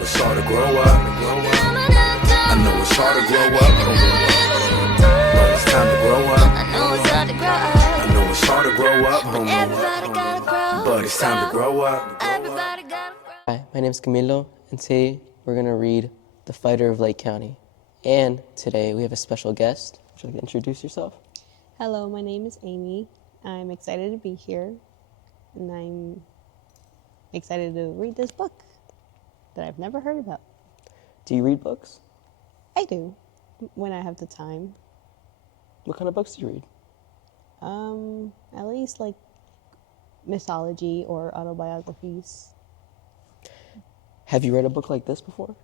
it's hard to grow up. I know it's hard to grow up, but it's time to grow up. I know it's hard to grow up. I know it's hard to grow up, but it's time to grow up. Hi, my name is Camilo, and today we're going to read The Fighter of Lake County. And today we have a special guest. Would you like to introduce yourself? Hello, my name is Amy. I'm excited to be here, and I'm excited to read this book that I've never heard about. Do you read books? I do, when I have the time. What kind of books do you read? At least like mythology or autobiographies. Have you read a book like this before?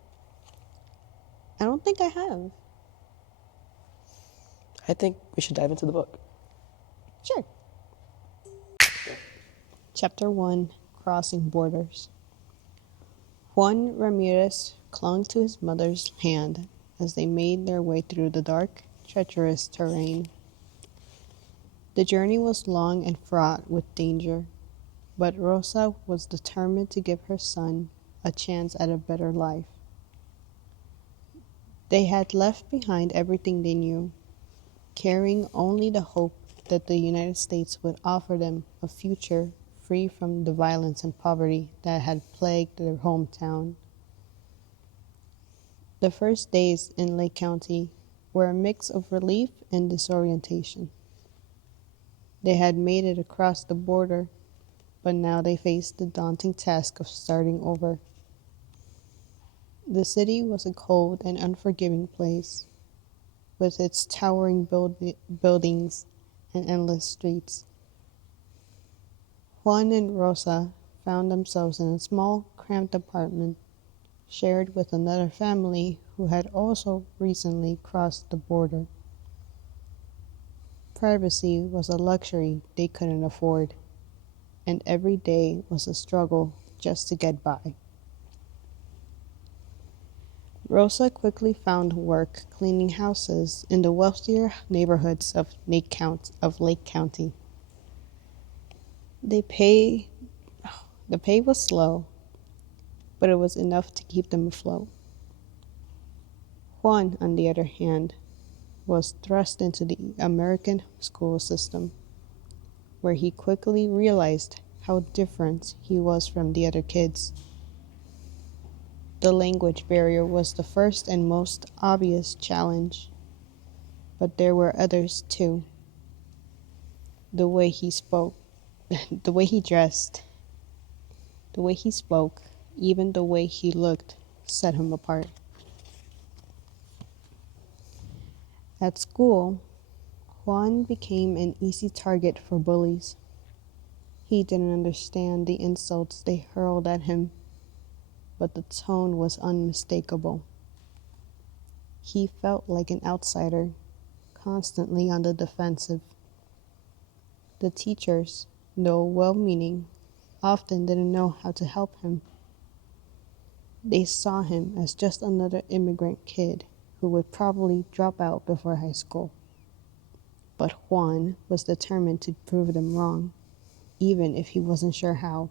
I don't think I have. I think we should dive into the book. Sure. Chapter 1, Crossing Borders. Juan Ramirez clung to his mother's hand as they made their way through the dark, treacherous terrain. The journey was long and fraught with danger, but Rosa was determined to give her son a chance at a better life. They had left behind everything they knew, carrying only the hope that the United States would offer them a future free from the violence and poverty that had plagued their hometown. The first days in Lake County were a mix of relief and disorientation. They had made it across the border, but now they faced the daunting task of starting over. The city was a cold and unforgiving place, with its towering buildings and endless streets. Juan and Rosa found themselves in a small, cramped apartment shared with another family who had also recently crossed the border. Privacy was a luxury they couldn't afford, and every day was a struggle just to get by. Rosa quickly found work cleaning houses in the wealthier neighborhoods of Lake County. The pay was slow, but it was enough to keep them afloat. Juan, on the other hand, was thrust into the American school system, where he quickly realized how different he was from the other kids. The language barrier was the first and most obvious challenge, but there were others too. The way he spoke, the way he dressed, the way he spoke, even the way he looked set him apart. At school, Juan became an easy target for bullies. He didn't understand the insults they hurled at him, but the tone was unmistakable. He felt like an outsider, constantly on the defensive. The teachers, though well-meaning, often didn't know how to help him. They saw him as just another immigrant kid who would probably drop out before high school. But Juan was determined to prove them wrong, even if he wasn't sure how.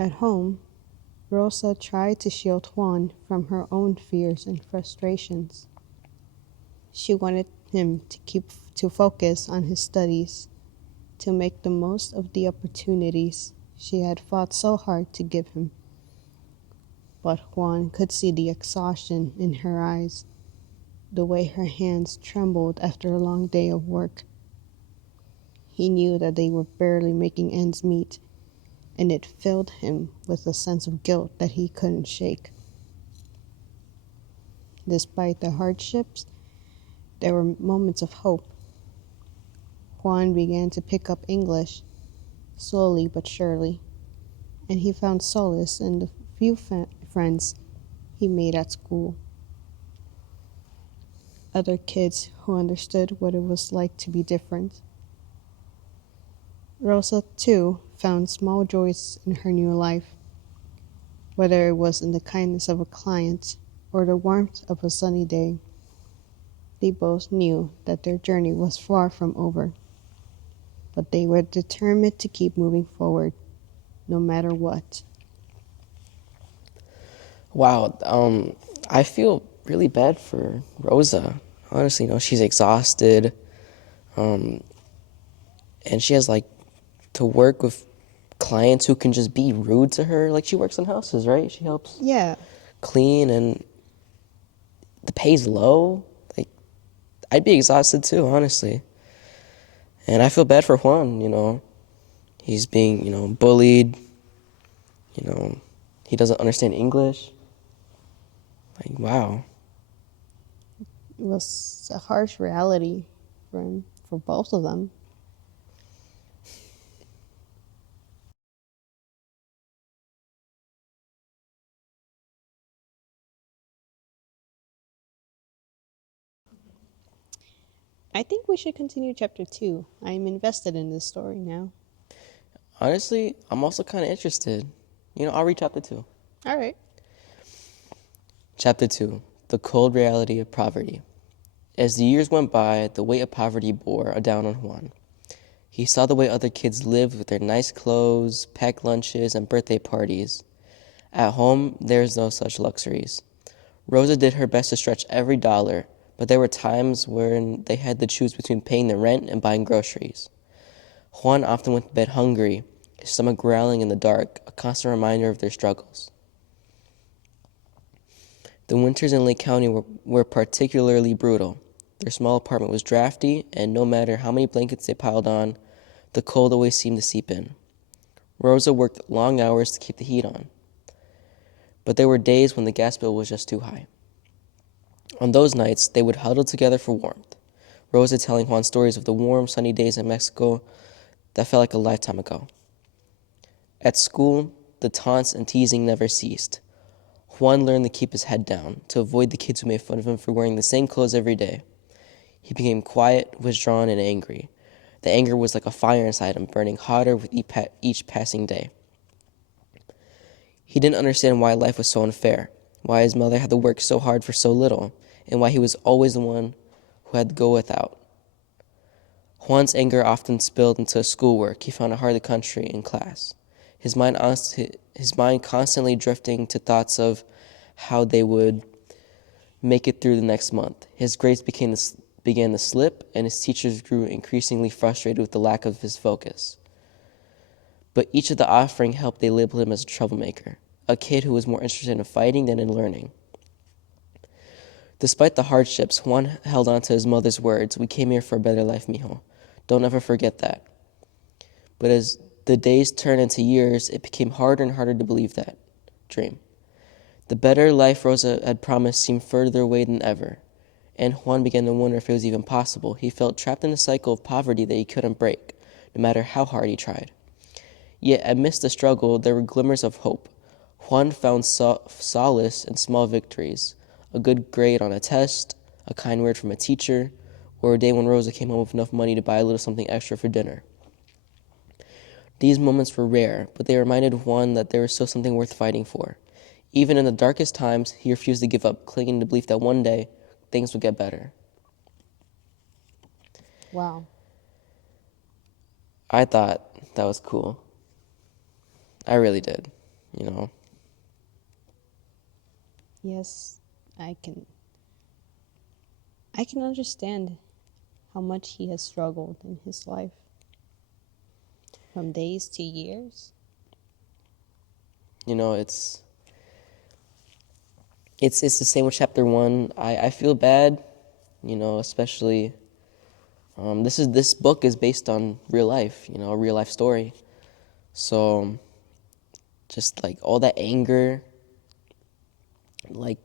At home, Rosa tried to shield Juan from her own fears and frustrations. She wanted him to focus on his studies, to make the most of the opportunities she had fought so hard to give him. But Juan could see the exhaustion in her eyes, the way her hands trembled after a long day of work. He knew that they were barely making ends meet, and it filled him with a sense of guilt that he couldn't shake. Despite the hardships, there were moments of hope. Juan began to pick up English, slowly but surely, and he found solace in the few friends he made at school. Other kids who understood what it was like to be different. Rosa, too, found small joys in her new life, whether it was in the kindness of a client or the warmth of a sunny day. They both knew that their journey was far from over, but they were determined to keep moving forward, no matter what. Wow. I feel really bad for Rosa. Honestly, she's exhausted, and she has like to work with clients who can just be rude to her. Like she works in houses, right? She helps Yeah. clean, and the pay's low. Like I'd be exhausted too, honestly. And I feel bad for Juan. He's being, bullied. He doesn't understand English. Like, wow. It was a harsh reality for him, for both of them. I think we should continue chapter 2. I'm invested in this story now. Honestly, I'm also kind of interested. I'll read chapter 2. All right. Chapter 2, The Cold Reality of Poverty. As the years went by, the weight of poverty bore down on Juan. He saw the way other kids lived with their nice clothes, packed lunches, and birthday parties. At home, there's no such luxuries. Rosa did her best to stretch every dollar, but there were times when they had to choose between paying the rent and buying groceries. Juan often went to bed hungry, his stomach growling in the dark, a constant reminder of their struggles. The winters in Lake County were particularly brutal. Their small apartment was drafty, and no matter how many blankets they piled on, the cold always seemed to seep in. Rosa worked long hours to keep the heat on, but there were days when the gas bill was just too high. On those nights, they would huddle together for warmth, Rosa telling Juan stories of the warm, sunny days in Mexico that felt like a lifetime ago. At school, the taunts and teasing never ceased. Juan learned to keep his head down, to avoid the kids who made fun of him for wearing the same clothes every day. He became quiet, withdrawn, and angry. The anger was like a fire inside him, burning hotter with each passing day. He didn't understand why life was so unfair, why his mother had to work so hard for so little, and why he was always the one who had to go without. Juan's anger often spilled into schoolwork. He found it hard to concentrate in class. His mind constantly drifting to thoughts of how they would make it through the next month. His grades began to slip, and his teachers grew increasingly frustrated with the lack of his focus. But each of the offering helped they labeled him as a troublemaker, a kid who was more interested in fighting than in learning. Despite the hardships, Juan held on to his mother's words, "We came here for a better life, mijo. Don't ever forget that." But as the days turned into years, it became harder and harder to believe that dream. The better life Rosa had promised seemed further away than ever, and Juan began to wonder if it was even possible. He felt trapped in a cycle of poverty that he couldn't break, no matter how hard he tried. Yet amidst the struggle, there were glimmers of hope. Juan found solace in small victories, a good grade on a test, a kind word from a teacher, or a day when Rosa came home with enough money to buy a little something extra for dinner. These moments were rare, but they reminded Juan that there was still something worth fighting for. Even in the darkest times, he refused to give up, clinging to the belief that one day things would get better. Wow. I thought that was cool. I really did, you know. Yes, I can understand how much he has struggled in his life. From days to years. You know, it's the same with chapter 1. I feel bad, especially this book is based on real life, a real life story. So just like all that anger like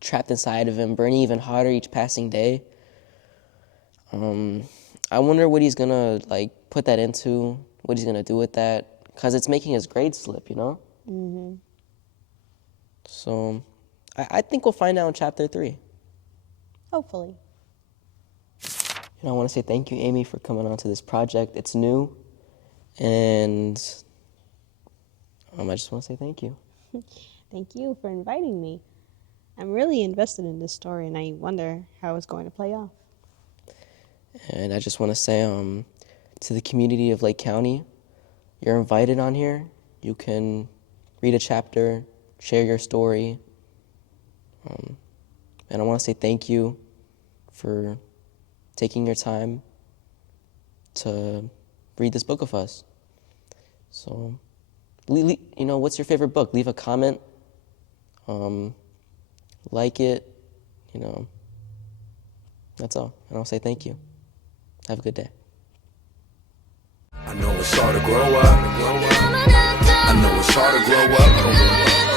trapped inside of him, burning even hotter each passing day. I wonder what he's gonna like put that into, what he's gonna do with that, because it's making his grades slip, Mm-hmm. So I think we'll find out in chapter 3. Hopefully. And I want to say thank you, Amy, for coming on to this project. It's new, and I just want to say thank you. Thank you for inviting me. I'm really invested in this story, and I wonder how it's going to play off. And I just want to say to the community of Lake County, you're invited on here. You can read a chapter, share your story, And I want to say thank you for taking your time to read this book with us. So, what's your favorite book? Leave a comment, like it, that's all. And I'll say thank you. Have a good day. I know it's hard to grow up. I know it's hard to grow up.